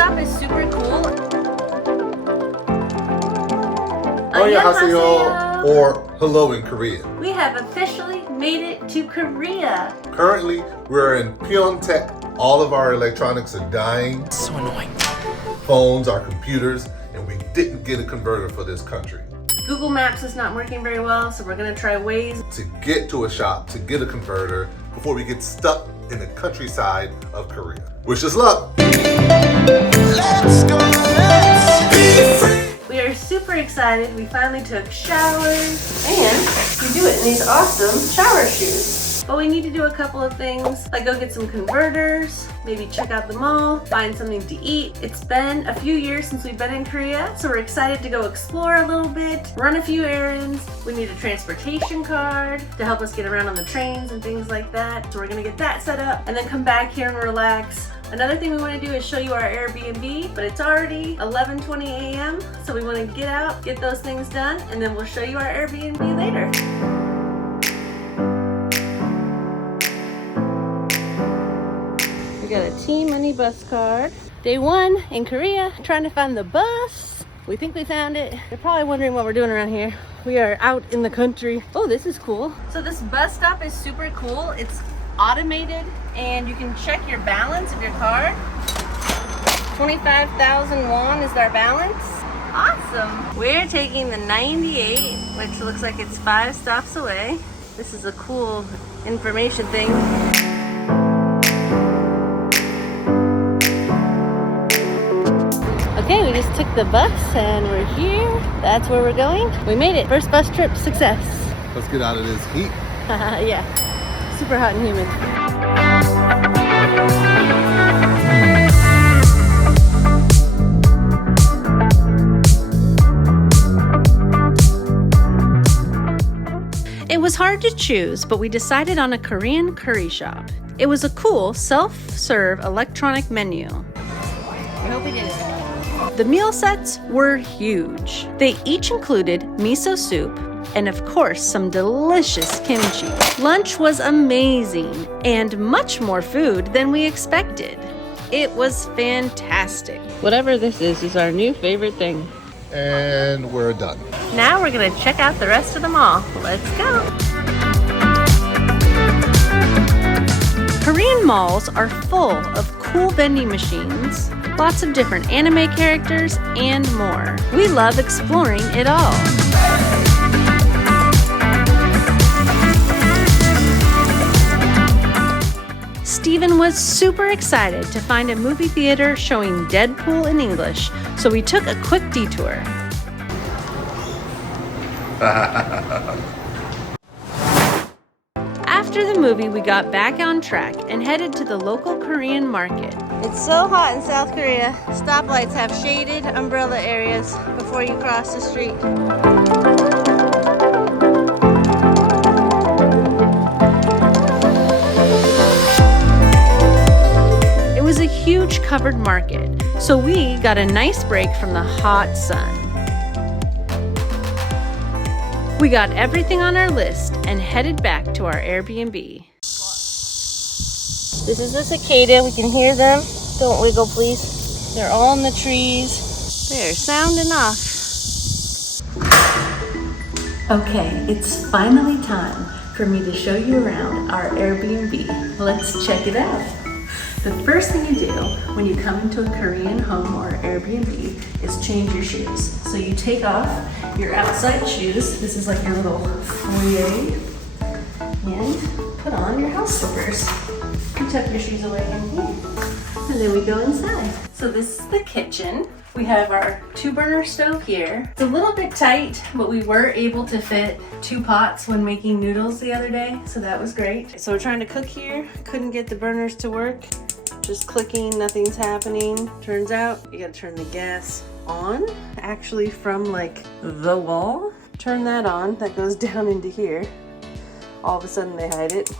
stop is super cool. Annyeonghaseyo, or hello in Korean. We have officially made it to Korea. Currently, we're in Pyeongtaek. All of our electronics are dying. So annoying. Phones, our computers, and we didn't get a converter for this country. Google Maps is not working very well, so we're gonna try Waze. To get to a shop, to get a converter, before we get stuck in the countryside of Korea. Wish us luck. Let's go, let's be free. We are super excited. We finally took showers, and you do it in these awesome shower shoes. But we need to do a couple of things, like go get some converters, maybe check out the mall, find something to eat. It's been a few years since we've been in Korea, so we're excited to go explore a little bit, run a few errands. We need a transportation card to help us get around on the trains and things like that. So we're gonna get that set up and then come back here and relax. Another thing we want to do is show you our Airbnb, but it's already 11:20 a.m. So we want to get out, get those things done, and then we'll show you our Airbnb later. We got a T-Money bus card. Day 1 in Korea, trying to find the bus. We think we found it. You're probably wondering what we're doing around here. We are out in the country. Oh, this is cool. So this bus stop is super cool. It's automated and you can check your balance of your card. 25,000 won is our balance. Awesome. We're taking the 98, which looks like it's 5 stops away. This is a cool information thing. Okay, we just took the bus and we're here. That's where we're going. We made it. First bus trip success. Let's get out of this heat. Yeah. Super hot and humid. It was hard to choose, but we decided on a Korean curry shop. It was a cool self-serve electronic menu. I hope we did it. The meal sets were huge. They each included miso soup, and of course, some delicious kimchi. Lunch was amazing and much more food than we expected. It was fantastic. Whatever this is our new favorite thing. And we're done. Now we're gonna check out the rest of the mall. Let's go. Korean malls are full of cool vending machines, lots of different anime characters, and more. We love exploring it all. Steven was super excited to find a movie theater showing Deadpool in English, so we took a quick detour. After the movie, we got back on track and headed to the local Korean market. It's so hot in South Korea. Stoplights have shaded umbrella areas before you cross the street. It was a huge covered market, so we got a nice break from the hot sun. We got everything on our list and headed back to our Airbnb. This is the cicada. We can hear them. Don't wiggle, please. They're all in the trees. They're sounding off. Okay, it's finally time for me to show you around our Airbnb. Let's check it out. The first thing you do when you come into a Korean home or Airbnb is change your shoes. So you take off your outside shoes. This is like your little foyer. And put on your house slippers. You tuck your shoes away in here. And then we go inside. So this is the kitchen. We have our 2-burner stove here. It's a little bit tight, but we were able to fit 2 pots when making noodles the other day, so that was great. So we're trying to cook here. Couldn't get the burners to work. Just clicking, nothing's happening. Turns out you gotta turn the gas on, actually from like the wall. Turn that on, that goes down into here. All of a sudden they hide it.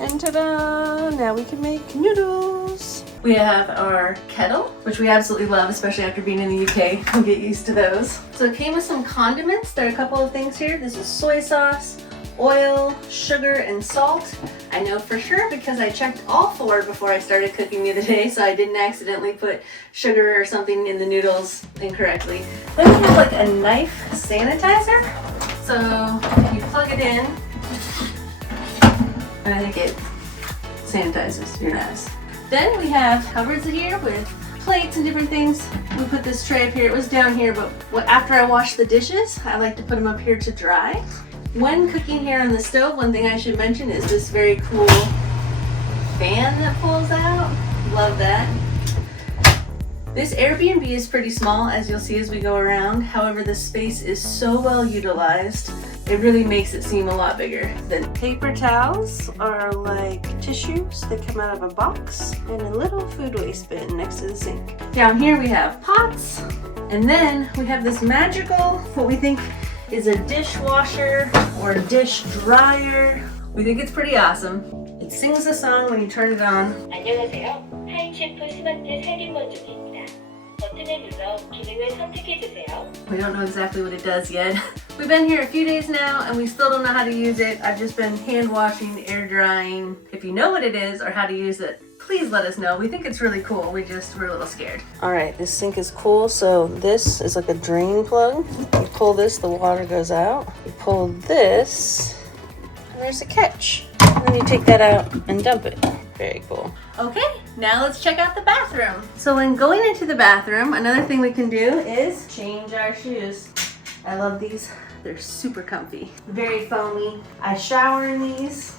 And ta-da! Now we can make noodles. We have our kettle, which we absolutely love, especially after being in the UK. We'll get used to those. So it came with some condiments. There are a couple of things here. This is soy sauce, oil, sugar, and salt. I know for sure because I checked all 4 before I started cooking the other day, so I didn't accidentally put sugar or something in the noodles incorrectly. Then we have like a knife sanitizer. So you plug it in, and I think it sanitizes your knives. Then we have cupboards here with plates and different things. We put this tray up here. It was down here, but after I wash the dishes, I like to put them up here to dry. When cooking here on the stove, one thing I should mention is this very cool fan that pulls out. Love that. This Airbnb is pretty small, as you'll see as we go around. However, the space is so well utilized, it really makes it seem a lot bigger. The paper towels are like tissues that come out of a box and a little food waste bin next to the sink. Down here we have pots, and then we have this magical, what we think is a dishwasher or a dish dryer. We think it's pretty awesome. It sings a song when you turn it on. 안녕하세요. 하인셰프 스마트 살균 중입니다. 버튼을 눌러 기능을 선택해주세요. We don't know exactly what it does yet. We've been here a few days now and we still don't know how to use it. I've just been hand washing, air drying. If you know what it is or how to use it, please let us know. We think it's really cool. We're a little scared. All right, this sink is cool. So this is like a drain plug. You pull this, the water goes out. You pull this, and there's a catch. And then you take that out and dump it. Very cool. Okay, now let's check out the bathroom. So when going into the bathroom, another thing we can do is change our shoes. I love these. They're super comfy, very foamy. I shower in these.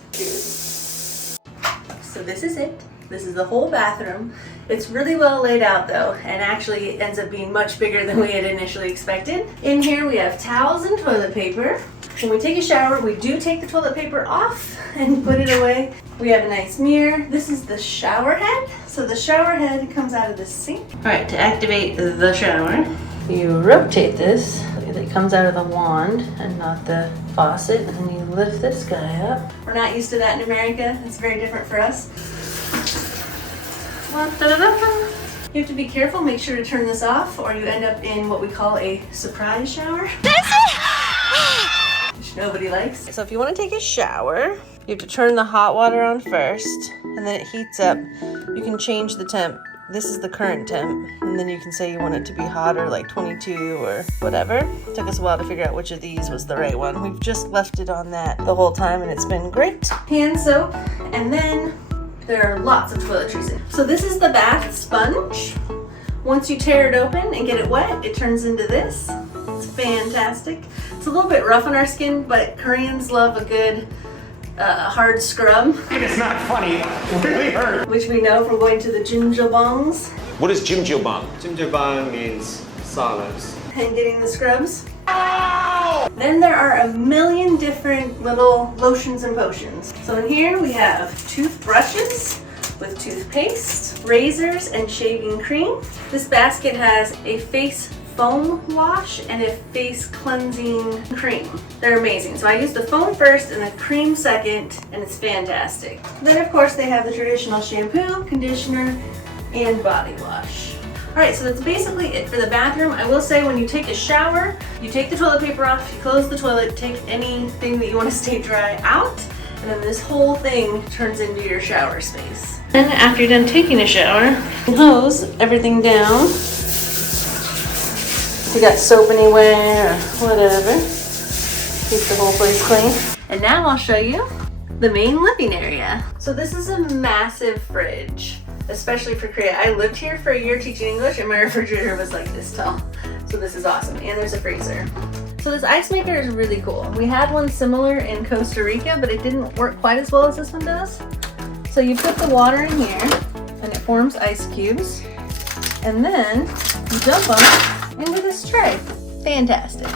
So this is it. This is the whole bathroom. It's really well laid out though, and actually it ends up being much bigger than we had initially expected. In here we have towels and toilet paper. When we take a shower, we do take the toilet paper off and put it away. We have a nice mirror. This is the shower head. So the shower head comes out of the sink. All right, to activate the shower, you rotate this. It comes out of the wand and not the faucet, and you lift this guy up. We're not used to that in America. It's very different for us. You have to be careful, make sure to turn this off, or you end up in what we call a surprise shower. Which nobody likes. So if you want to take a shower, you have to turn the hot water on first, and then it heats up. You can change the temp. This is the current temp, and then you can say you want it to be hotter, like 22 or whatever. It took us a while to figure out which of these was the right one. We've just left it on that the whole time, and it's been great. Hand soap, and then there are lots of toiletries in. So this is the bath sponge. Once you tear it open and get it wet, it turns into this. It's fantastic. It's a little bit rough on our skin, but Koreans love a good hard scrub. It's not funny, it really hurt. Which we know from going to the jjimjilbangs What is jjimjilbang? Jjimjilbang means saunas. and getting the scrubs. Then there are a million different little lotions and potions. So in here we have toothbrushes with toothpaste, razors, and shaving cream. This basket has a face foam wash and a face cleansing cream. They're amazing. So I use the foam first and the cream second, and it's fantastic. Then of course they have the traditional shampoo, conditioner, and body wash. Alright, so that's basically it for the bathroom. I will say when you take a shower, you take the toilet paper off, you close the toilet, take anything that you want to stay dry out, and then this whole thing turns into your shower space. Then after you're done taking a shower, hose everything down. If you got soap anywhere or whatever, keep the whole place clean. And now I'll show you the main living area. So this is a massive fridge, especially for Korea. I lived here for a year teaching English, and my refrigerator was like this tall. So this is awesome. And there's a freezer. So this ice maker is really cool. We had one similar in Costa Rica, but it didn't work quite as well as this one does. So you put the water in here, and it forms ice cubes. And then you dump them into this tray. Fantastic.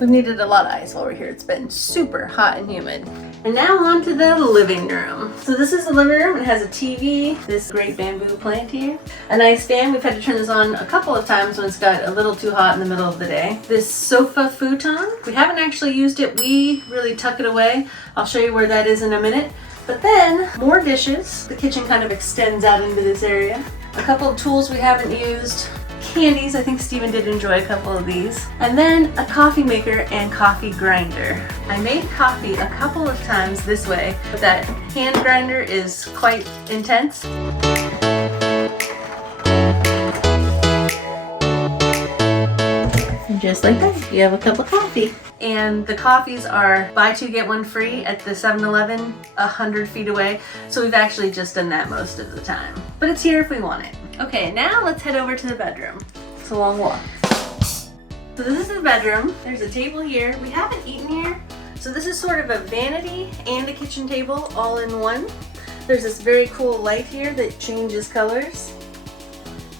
We've needed a lot of ice while we're here. It's been super hot and humid. And now on to the living room. So this is the living room. It has a TV, this great bamboo plant here, a nice fan. We've had to turn this on a couple of times when it's got a little too hot in the middle of the day. This sofa futon. We haven't actually used it. We really tuck it away. I'll show you where that is in a minute. But then more dishes. The kitchen kind of extends out into this area. A couple of tools we haven't used. candies. I think Steven did enjoy a couple of these. And then a coffee maker and coffee grinder. I made coffee a couple of times this way, but that hand grinder is quite intense. And just like that, you have a cup of coffee. And the coffees are buy two, get one free at the 7-Eleven 100 feet away. So we've actually just done that most of the time. But it's here if we want it. Okay, now let's head over to the bedroom. It's a long walk. So this is the bedroom. There's a table here. We haven't eaten here. So this is sort of a vanity and a kitchen table all in one. There's this very cool light here that changes colors.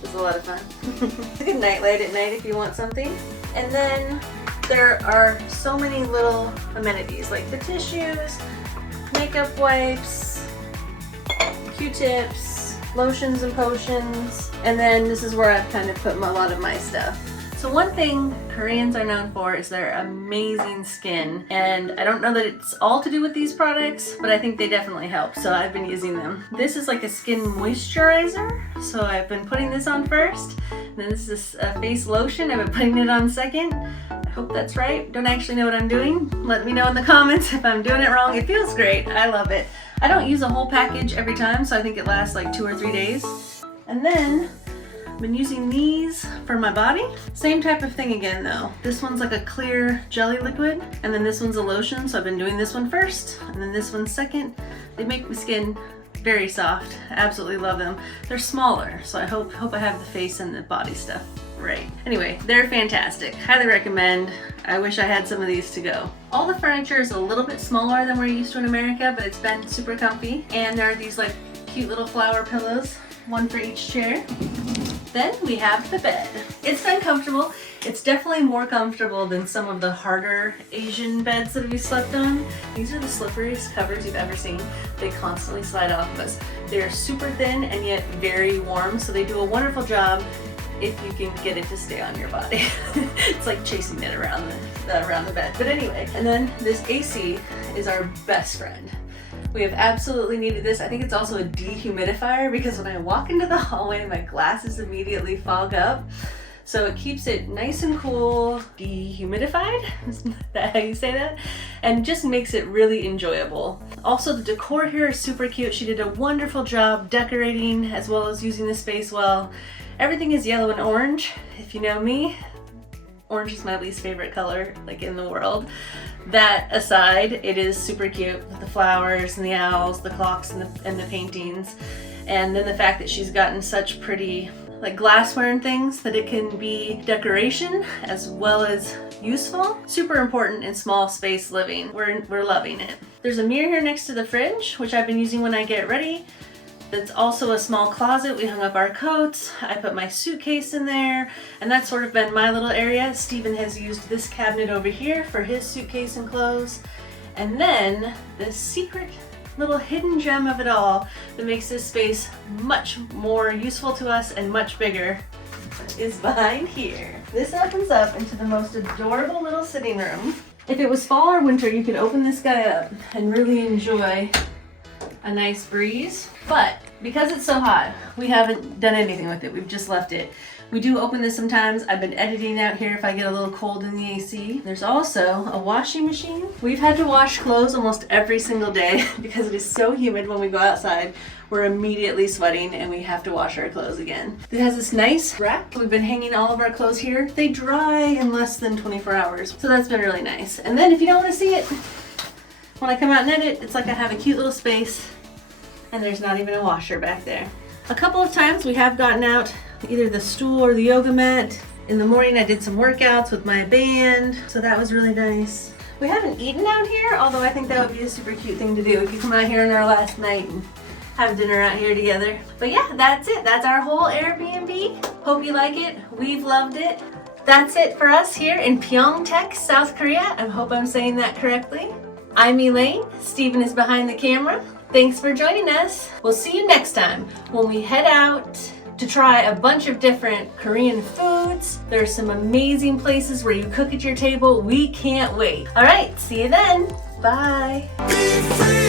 It's a lot of fun. It's a good night light at night if you want something. And then there are so many little amenities like the tissues, makeup wipes, Q-tips, lotions and potions, and then this is where I've kind of put a lot of my stuff. So one thing Koreans are known for is their amazing skin, and I don't know that it's all to do with these products, but I think they definitely help, so I've been using them. This is like a skin moisturizer, so I've been putting this on first, and then this is a face lotion, I've been putting it on second. I hope that's right. Don't actually know what I'm doing. Let me know in the comments if I'm doing it wrong. It feels great. I love it. I don't use a whole package every time, so I think it lasts like 2 or 3 days. And then I've been using these for my body. Same type of thing again though. This one's like a clear jelly liquid, and then this one's a lotion, so I've been doing this one first, and then this one second. They make my skin very soft. I absolutely love them. They're smaller, so I hope I have the face and the body stuff right. Anyway, they're fantastic. Highly recommend. I wish I had some of these to go. All the furniture is a little bit smaller than we're used to in America, but it's been super comfy. And there are these like cute little flower pillows, one for each chair. Then we have the bed. It's been comfortable. It's definitely more comfortable than some of the harder Asian beds that we slept on. These are the slipperiest covers you've ever seen. They constantly slide off of us. They're super thin and yet very warm, so they do a wonderful job if you can get it to stay on your body. It's like chasing it around the bed. But anyway, and then this AC is our best friend. We have absolutely needed this. I think it's also a dehumidifier because when I walk into the hallway, my glasses immediately fog up. So it keeps it nice and cool, dehumidified, is that how you say that? And just makes it really enjoyable. Also the decor here is super cute. She did a wonderful job decorating as well as using the space well. Everything is yellow and orange. If you know me, orange is my least favorite color like in the world. That aside, it is super cute with the flowers and the owls, the clocks and the paintings. And then the fact that she's gotten such pretty like glassware and things that it can be decoration as well as useful. Super important in small space living. We're loving it. There's a mirror here next to the fridge, which I've been using when I get ready. It's also a small closet. We hung up our coats. I put my suitcase in there, and that's sort of been my little area. Steven has used this cabinet over here for his suitcase and clothes. And then the secret little hidden gem of it all that makes this space much more useful to us and much bigger is behind here. This opens up into the most adorable little sitting room. If it was fall or winter, you could open this guy up and really enjoy a nice breeze. But because it's so hot, we haven't done anything with it. We've just left it. We do open this sometimes. I've been editing out here if I get a little cold in the AC. There's also a washing machine. We've had to wash clothes almost every single day because it is so humid when we go outside. We're immediately sweating and we have to wash our clothes again. It has this nice rack. We've been hanging all of our clothes here. They dry in less than 24 hours. So that's been really nice. And then if you don't want to see it, when I come out and edit, it's like I have a cute little space and there's not even a washer back there. A couple of times we have gotten out either the stool or the yoga mat. In the morning I did some workouts with my band, so that was really nice. We haven't eaten out here, although I think that would be a super cute thing to do. We could come out here on our last night and have dinner out here together. But yeah, that's it. That's our whole Airbnb. Hope you like it. We've loved it. That's it for us here in Pyeongtaek, South Korea. I hope I'm saying that correctly. I'm Elaine. Steven is behind the camera. Thanks for joining us. We'll see you next time when we head out to try a bunch of different Korean foods. There's some amazing places where you cook at your table. We can't wait. All right, see you then. Bye. Be free.